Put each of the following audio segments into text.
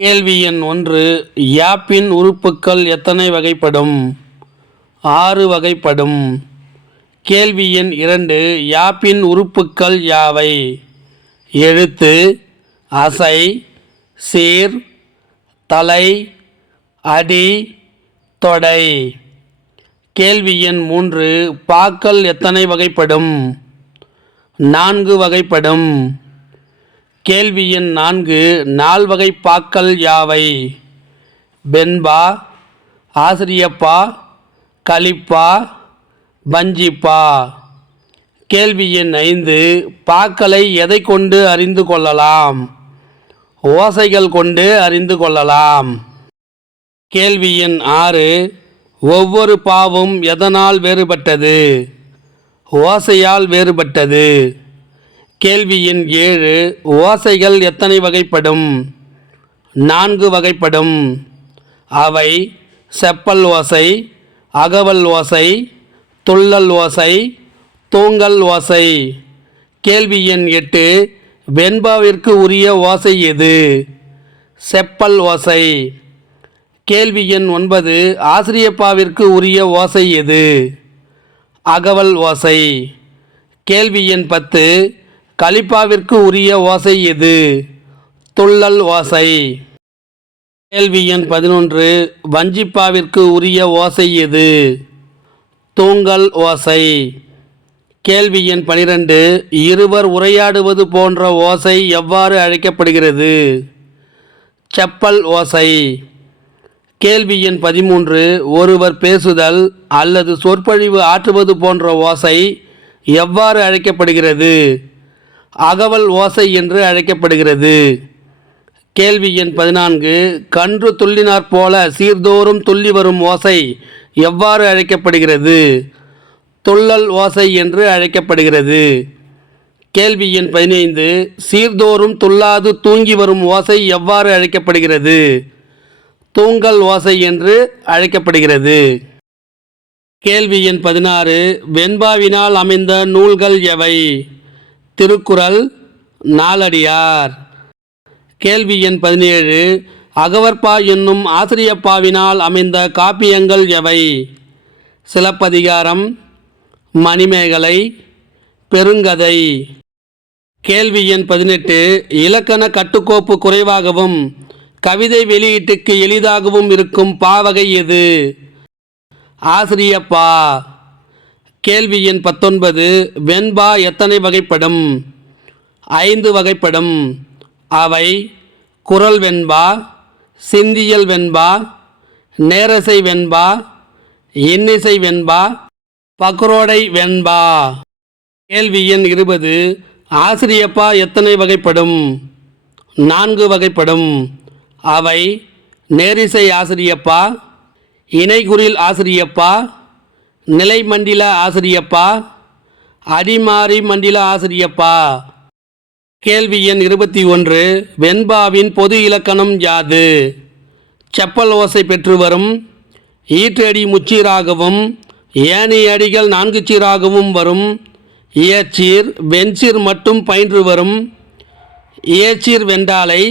கேள்வி எண் 1. யாப்பின் உறுப்புக்கள் எத்தனை வகைப்படும்? 6 வகைப்படும். கேள்வி எண் 2. யாப்பின் உறுப்புக்கள் யாவை? எழுத்து, அசை, சீர், தலை, அடி, தொடை. கேள்வி எண் 3. பாக்கள் எத்தனை வகைப்படும்? 4 வகைப்படும். கேள்வி எண் 4. நால்வகை பாக்கள் யாவை? வெண்பா, ஆசிரியப்பா, கலிப்பா, பஞ்சிப்பா. கேள்வி எண் 5. பாக்களை எதை கொண்டு அறிந்து கொள்ளலாம்? ஓசைகள் கொண்டு அறிந்து கொள்ளலாம். கேள்வி எண் 6. ஒவ்வொரு பாவும் எதனால் வேறுபட்டது? ஓசையால் வேறுபட்டது. கேள்வி எண் 7. ஓசைகள் எத்தனை வகைப்படும்? 4 வகைப்படும். அவை செப்பல் ஓசை, அகவல் ஓசை, துள்ளல் ஓசை, தூங்கல் ஓசை. கேள்வி எண் 8. வெண்பாவிற்கு உரிய ஓசை எது? செப்பல் ஓசை. கேள்வி எண் 9. ஆசிரியப்பாவிற்கு உரிய ஓசை எது? அகவல் ஓசை. கேள்வி எண் 10. கலிப்பாவிற்கு உரிய ஓசை எது? துள்ளல் ஓசை. கேள்வி எண் 11. வஞ்சிப்பாவிற்கு உரிய ஓசை எது? தூங்கல் ஓசை. கேள்வி எண் 12. இருவர் உரையாடுவது போன்ற ஓசை எவ்வாறு அழைக்கப்படுகிறது? செப்பல் ஓசை. கேள்வி எண் 13. ஒருவர் பேசுதல் அல்லது சொற்பொழிவு ஆற்றுவது போன்ற ஓசை எவ்வாறு அழைக்கப்படுகிறது? அகவல் ஓசை என்று அழைக்கப்படுகிறது. கேள்வி எண் 14. கன்று துள்ளினாற் போல சீர்தோறும் துள்ளி வரும் ஓசை எவ்வாறு அழைக்கப்படுகிறது? துள்ளல் ஓசை என்று அழைக்கப்படுகிறது. கேள்வி எண் 15. சீர்தோறும் துள்ளாது தூங்கி வரும் ஓசை எவ்வாறு அழைக்கப்படுகிறது? தூங்கல் ஓசை என்று அழைக்கப்படுகிறது. கேள்வி எண் 16. வெண்பாவினால் அமைந்த நூல்கள் எவை? திருக்குறள், நாலடியார். கேள்வி எண் 17. அகவற்பா என்னும் ஆசிரியப்பாவினால் அமைந்த காப்பியங்கள் எவை? சிலப்பதிகாரம், மணிமேகலை, பெருங்கதை. கேள்வி எண் 18. இலக்கண கட்டுக்கோப்பு குறைவாகவும் கவிதை வெளியீட்டுக்கு எளிதாகவும் இருக்கும் பாவகை எது? ஆசிரியப்பா. கேள்வி எண் 19. வெண்பா எத்தனை வகைப்படும்? 5 வகைப்படும். அவை குரல் வெண்பா, சிந்தியல் வெண்பா, நேரசை வெண்பா, இன்னிசை வெண்பா, பக்ரோடை வெண்பா. கேள்வி எண் 20. ஆசிரியப்பா எத்தனை வகைப்படும்? 4 வகைப்படும். அவை நேரிசை ஆசிரியப்பா, இணைகுறில் ஆசிரியப்பா, நிலைமண்டில ஆசிரியப்பா, அடிமாறி மண்டில ஆசிரியப்பா. கேள்வி எண் 21. வெண்பாவின் பொது இலக்கணம் யாது? செப்பல் ஓசை பெற்று வரும், ஈற்றடி முச்சீராகவும் ஏனைய அடிகள் 4 சீராகவும் வரும், இயற்சீர் வெண்சீர் மட்டும் பயின்று வரும், இயற்சீர் வெண்டாலை,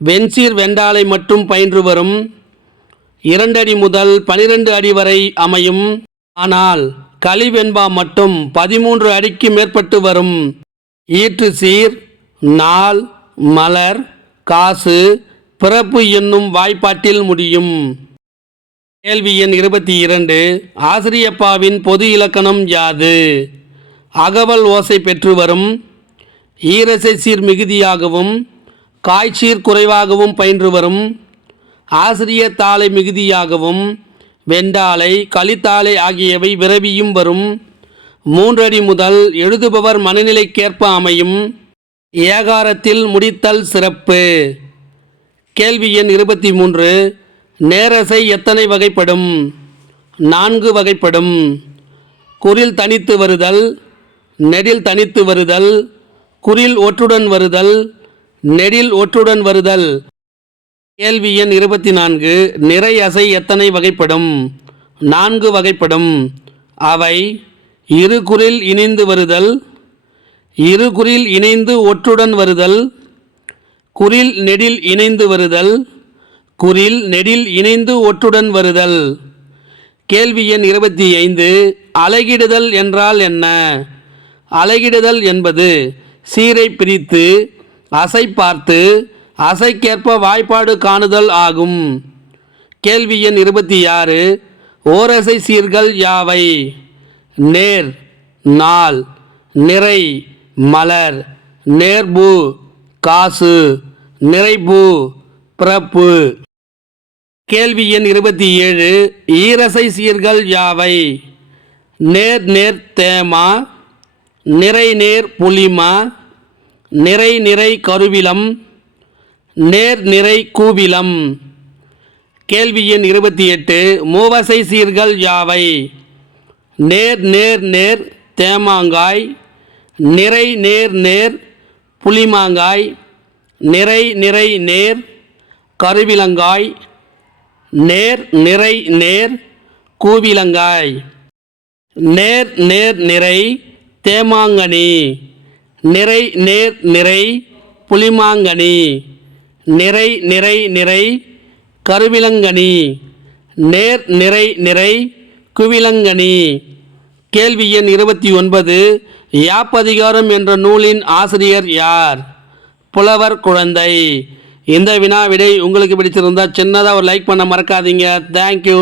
வெண்சீர் வெண்டாலை மட்டும் பயின்று வரும், 2 அடி முதல் 12 அடி வரை அமையும். ஆனால் கலிவெண்பா மட்டும் 13 அடிக்கு மேற்பட்டு வரும். ஈற்று சீர், நாள், மலர், காசு, பிறப்பு என்னும் வாய்ப்பாட்டில் முடியும். கேள்வி எண் 22. ஆசிரியப்பாவின் பொது இலக்கணம் யாது? அகவல் ஓசை பெற்று வரும், ஈரசை சீர் மிகுதியாகவும் காய்ச்சீர் குறைவாகவும் பயின்று வரும், ஆசிரிய தாளை மிகுதியாகவும் வெண்டாலை, கலித்தாளை ஆகியவை விரவியும் வரும், 3 அடி முதல் எழுதுபவர் மனநிலைக்கேற்ப அமையும், ஏகாரத்தில் முடித்தல் சிறப்பு. கேள்வி எண் 23. நேரசை எத்தனை வகைப்படும்? 4 வகைப்படும். குறில் தனித்து வருதல், நெடில் தனித்து வருதல், குறில் ஒற்றுடன் வருதல், நெடில் ஒற்றுடன் வருதல். கேள்வி எண் 24. நிறை அசை எத்தனை வகைப்படும்? 4 வகைப்படும். அவை இருகுறில் இணைந்து வருதல், இருகுறில் இணைந்து ஒற்றுடன் வருதல், குறில் நெடில் இணைந்து வருதல், குறில் நெடில் இணைந்து ஒற்றுடன் வருதல். கேள்வி எண் 25. அலகிடுதல் என்றால் என்ன? அலகிடுதல் என்பது சீரை பிரித்து அசை பார்த்து அசைக்கேற்ப வாய்ப்பாடு காணுதல் ஆகும். கேள்வி எண் 26. ஓரசை சீர்கள் யாவை? நேர், நாள், நிறை, மலர், நேர்பு, காசு, நிறைபு, பிறப்பு. கேள்வி எண் 27. ஈரசை சீர்கள் யாவை? நேர் நேர் தேமா, நிறை நேர் புளிமா, நிறை நிறை கருவிலம், நேர் நிறை கூவிலம். கேள்வி எண் 28. மூவசை சீர்கள் யாவை? நேர் நேர் நேர் தேமாங்காய், நிறை நேர் நேர் புளிமாங்காய், நிறை நிறை நேர் கருவிலங்காய், நேர் நிறை நேர் கூவிலங்காய். நேர் நேர் நிறை தேமாங்கனி, நிறை நேர் நிறை புளிமாங்கனி, நிறை நிறை நிறை கருவிலங்கனி, நேர் நிறை நிறை குவிலங்கனி. கேள்வி எண் 29. யாப்பதிகாரம் என்ற நூலின் ஆசிரியர் யார்? புலவர் குழந்தை. இந்த வினா விடை உங்களுக்கு பிடிச்சிருந்தா சின்னதாக ஒரு லைக் பண்ண மறக்காதீங்க. தேங்க்யூ.